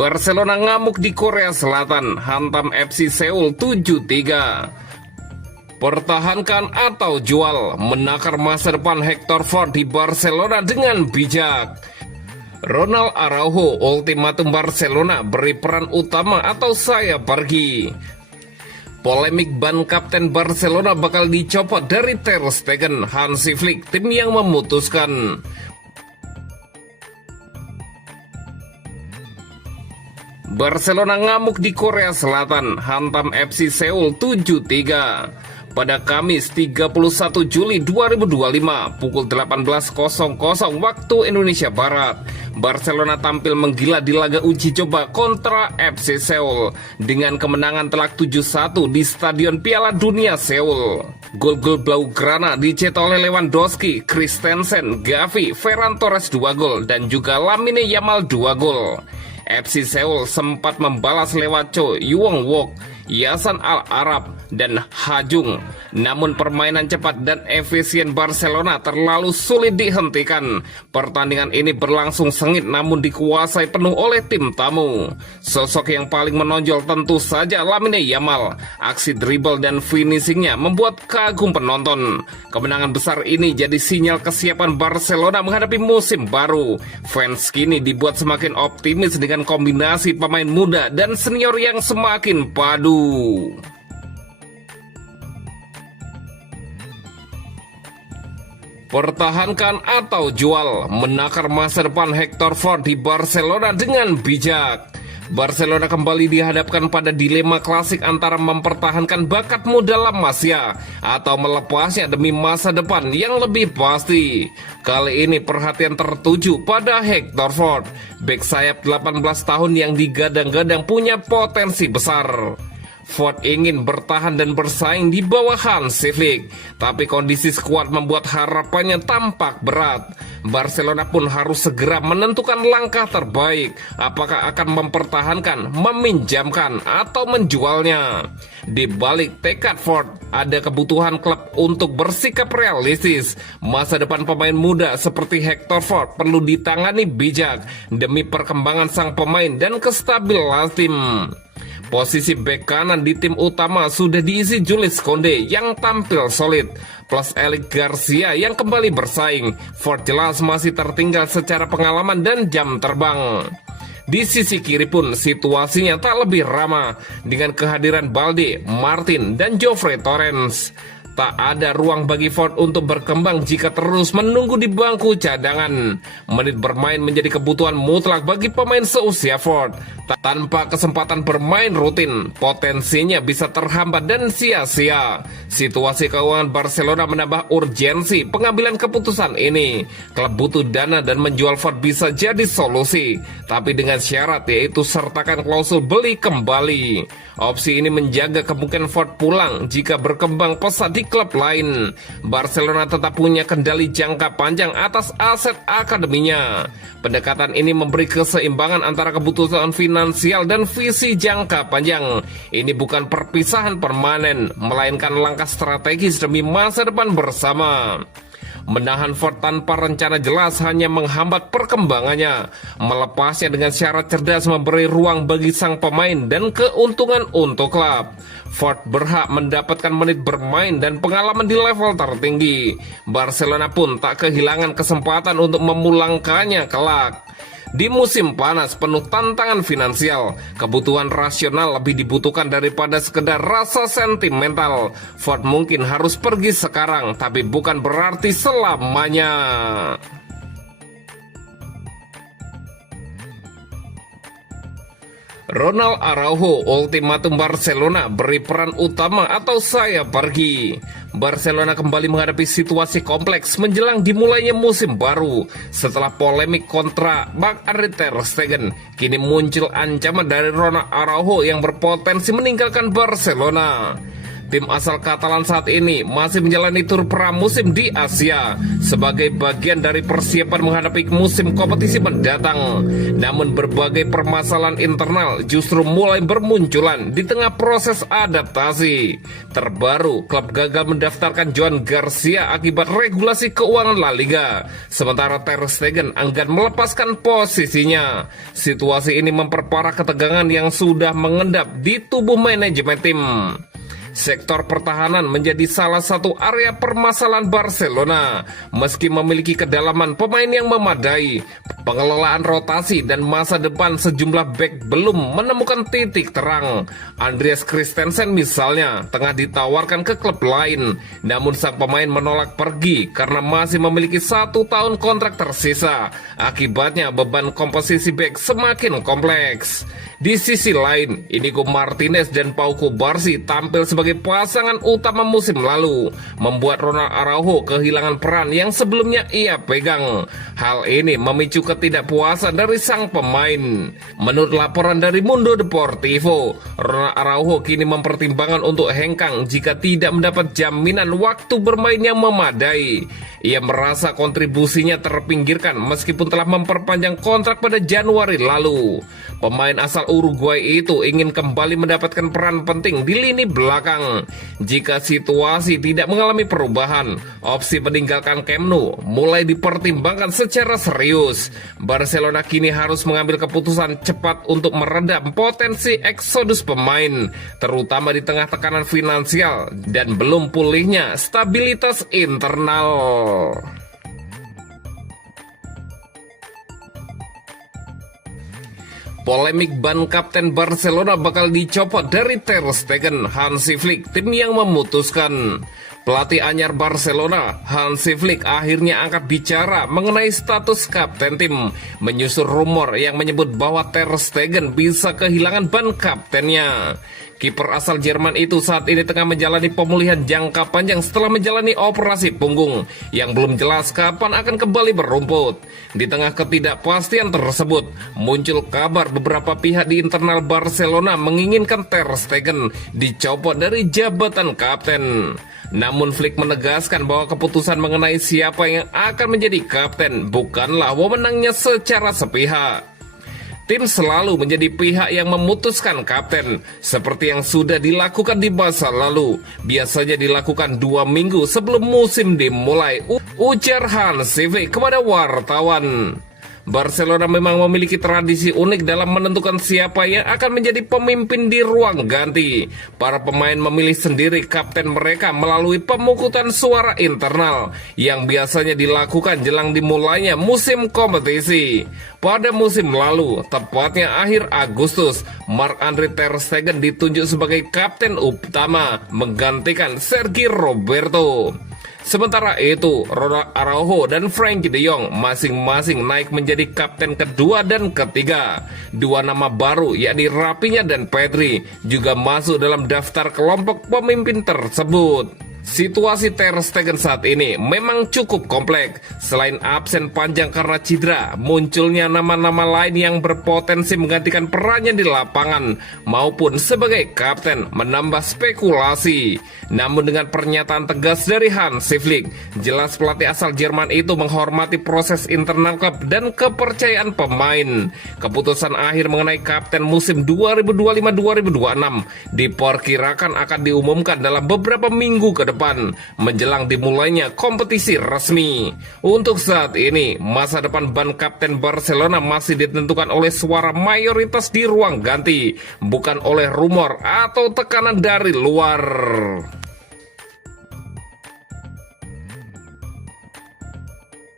Barcelona ngamuk di Korea Selatan, hantam FC Seoul 7-3. Pertahankan atau jual, menakar masa depan Hector Fort di Barcelona dengan bijak. Ronald Araujo, ultimatum Barcelona, beri peran utama atau saya pergi. Polemik ban kapten Barcelona bakal dicopot dari Ter Stegen, Hansi Flick, tim yang memutuskan. Barcelona ngamuk di Korea Selatan, hantam FC Seoul 7-3. Pada Kamis 31 Juli 2025 pukul 18.00 waktu Indonesia Barat, Barcelona tampil menggila di laga uji coba kontra FC Seoul dengan kemenangan telak 7-1 di Stadion Piala Dunia Seoul. Gol-gol Blaugrana dicetak oleh Lewandowski, Christensen, Gavi, Ferran Torres 2 gol dan juga Lamine Yamal 2 gol. FC Seoul sempat membalas lewat Cho Yuong Wook, Yasan Al-Arab, dan Hajung. Namun permainan cepat dan efisien Barcelona terlalu sulit dihentikan. Pertandingan ini berlangsung sengit namun dikuasai penuh oleh tim tamu. Sosok yang paling menonjol tentu saja Lamine Yamal. Aksi dribble dan finishingnya membuat kagum penonton. Kemenangan besar ini jadi sinyal kesiapan Barcelona menghadapi musim baru. Fans kini dibuat semakin optimis dengan kombinasi pemain muda dan senior yang semakin padu. Pertahankan atau jual, menakar masa depan Hector Fort di Barcelona dengan bijak. Barcelona kembali dihadapkan pada dilema klasik antara mempertahankan bakat muda La Masia atau melepasnya demi masa depan yang lebih pasti. Kali ini perhatian tertuju pada Hector Fort, bek sayap 18 tahun yang digadang-gadang punya potensi besar. Fort ingin bertahan dan bersaing di bawah Hansi Flick, tapi kondisi skuad membuat harapannya tampak berat. Barcelona pun harus segera menentukan langkah terbaik, apakah akan mempertahankan, meminjamkan, atau menjualnya. Di balik tekad Fort, ada kebutuhan klub untuk bersikap realistis. Masa depan pemain muda seperti Hector Fort perlu ditangani bijak demi perkembangan sang pemain dan kestabilan tim. Posisi bek kanan di tim utama sudah diisi Jules Koundé yang tampil solid, plus Eric Garcia yang kembali bersaing. Fort jelas masih tertinggal secara pengalaman dan jam terbang. Di sisi kiri pun situasinya tak lebih ramah dengan kehadiran Balde, Martin, dan Geoffrey Torrens. Tak ada ruang bagi Fort untuk berkembang jika terus menunggu di bangku cadangan. Menit bermain menjadi kebutuhan mutlak bagi pemain seusia Fort. Tanpa kesempatan bermain rutin, potensinya bisa terhambat dan sia-sia. Situasi keuangan Barcelona menambah urgensi pengambilan keputusan ini. Klub butuh dana dan menjual Fort bisa jadi solusi, tapi dengan syarat yaitu sertakan klausul beli kembali. Opsi ini menjaga kemungkinan Fort pulang jika berkembang pesat di klub lain. Barcelona tetap punya kendali jangka panjang atas aset akademinya. Pendekatan ini memberi keseimbangan antara kebutuhan finansial dan visi jangka panjang. Ini bukan perpisahan permanen, melainkan langkah strategis demi masa depan bersama. Menahan Fort tanpa rencana jelas hanya menghambat perkembangannya. Melepasnya dengan syarat cerdas memberi ruang bagi sang pemain dan keuntungan untuk klub. Fort berhak mendapatkan menit bermain dan pengalaman di level tertinggi. Barcelona pun tak kehilangan kesempatan untuk memulangkannya kelak. Di musim panas penuh tantangan finansial, kebutuhan rasional lebih dibutuhkan daripada sekedar rasa sentimental. Fort mungkin harus pergi sekarang, tapi bukan berarti selamanya. Ronald Araujo, ultimatum Barcelona, beri peran utama atau saya pergi. Barcelona kembali menghadapi situasi kompleks menjelang dimulainya musim baru. Setelah polemik kontra Marc-Andre ter Stegen, kini muncul ancaman dari Ronald Araujo yang berpotensi meninggalkan Barcelona. Tim asal Katalan saat ini masih menjalani tur pramusim di Asia sebagai bagian dari persiapan menghadapi musim kompetisi mendatang. Namun berbagai permasalahan internal justru mulai bermunculan di tengah proses adaptasi. Terbaru, klub gagal mendaftarkan Joan Garcia akibat regulasi keuangan La Liga, sementara Ter Stegen enggan melepaskan posisinya. Situasi ini memperparah ketegangan yang sudah mengendap di tubuh manajemen tim. Sektor pertahanan menjadi salah satu area permasalahan Barcelona. Meski memiliki kedalaman pemain yang memadai, pengelolaan rotasi dan masa depan sejumlah bek belum menemukan titik terang. Andreas Christensen misalnya tengah ditawarkan ke klub lain, namun sang pemain menolak pergi karena masih memiliki 1 tahun kontrak tersisa. Akibatnya beban komposisi bek semakin kompleks. Di sisi lain, Inigo Martinez dan Pau Cubarsí tampil sebagai pasangan utama musim lalu, membuat Ronald Araujo kehilangan peran yang sebelumnya ia pegang. Hal ini memicu ketidakpuasan dari sang pemain. Menurut laporan dari Mundo Deportivo, Ronald Araujo kini mempertimbangkan untuk hengkang jika tidak mendapat jaminan waktu bermain yang memadai. Ia merasa kontribusinya terpinggirkan meskipun telah memperpanjang kontrak pada Januari lalu. Pemain asal Uruguay itu ingin kembali mendapatkan peran penting di lini belakang. Jika situasi tidak mengalami perubahan, opsi meninggalkan Camp Nou mulai dipertimbangkan secara serius. Barcelona kini harus mengambil keputusan cepat untuk meredam potensi eksodus pemain, terutama di tengah tekanan finansial dan belum pulihnya stabilitas internal. Polemik ban kapten Barcelona bakal dicopot dari Ter Stegen. Hansi Flick, tim yang memutuskan. Pelatih anyar Barcelona, Hansi Flick, akhirnya angkat bicara mengenai status kapten tim, menyusul rumor yang menyebut bahwa Ter Stegen bisa kehilangan ban kaptennya. Kiper asal Jerman itu saat ini tengah menjalani pemulihan jangka panjang setelah menjalani operasi punggung yang belum jelas kapan akan kembali berumput. Di tengah ketidakpastian tersebut, muncul kabar beberapa pihak di internal Barcelona menginginkan Ter Stegen dicopot dari jabatan kapten. Namun Flick menegaskan bahwa keputusan mengenai siapa yang akan menjadi kapten bukanlah wewenangnya secara sepihak. Tim selalu menjadi pihak yang memutuskan kapten, seperti yang sudah dilakukan di masa lalu. Biasanya dilakukan 2 minggu sebelum musim dimulai, ujar Hansi Flick kepada wartawan. Barcelona memang memiliki tradisi unik dalam menentukan siapa yang akan menjadi pemimpin di ruang ganti. Para pemain memilih sendiri kapten mereka melalui pemungutan suara internal yang biasanya dilakukan jelang dimulainya musim kompetisi. Pada musim lalu, tepatnya akhir Agustus, Marc-Andre Ter Stegen ditunjuk sebagai kapten utama menggantikan Sergi Roberto. Sementara itu, Ronald Araujo dan Frenkie de Jong masing-masing naik menjadi kapten kedua dan ketiga. 2 nama baru yakni Rafinha dan Pedri juga masuk dalam daftar kelompok pemimpin tersebut. Situasi Ter Stegen saat ini memang cukup kompleks. Selain absen panjang karena cedera, munculnya nama-nama lain yang berpotensi menggantikan perannya di lapangan maupun sebagai kapten menambah spekulasi. Namun dengan pernyataan tegas dari Hansi Flick, jelas pelatih asal Jerman itu menghormati proses internal klub dan kepercayaan pemain. Keputusan akhir mengenai kapten musim 2025-2026 diperkirakan akan diumumkan dalam beberapa minggu ke depan menjelang dimulainya kompetisi resmi. Untuk saat ini, masa depan ban kapten Barcelona masih ditentukan oleh suara mayoritas di ruang ganti, bukan oleh rumor atau tekanan dari luar.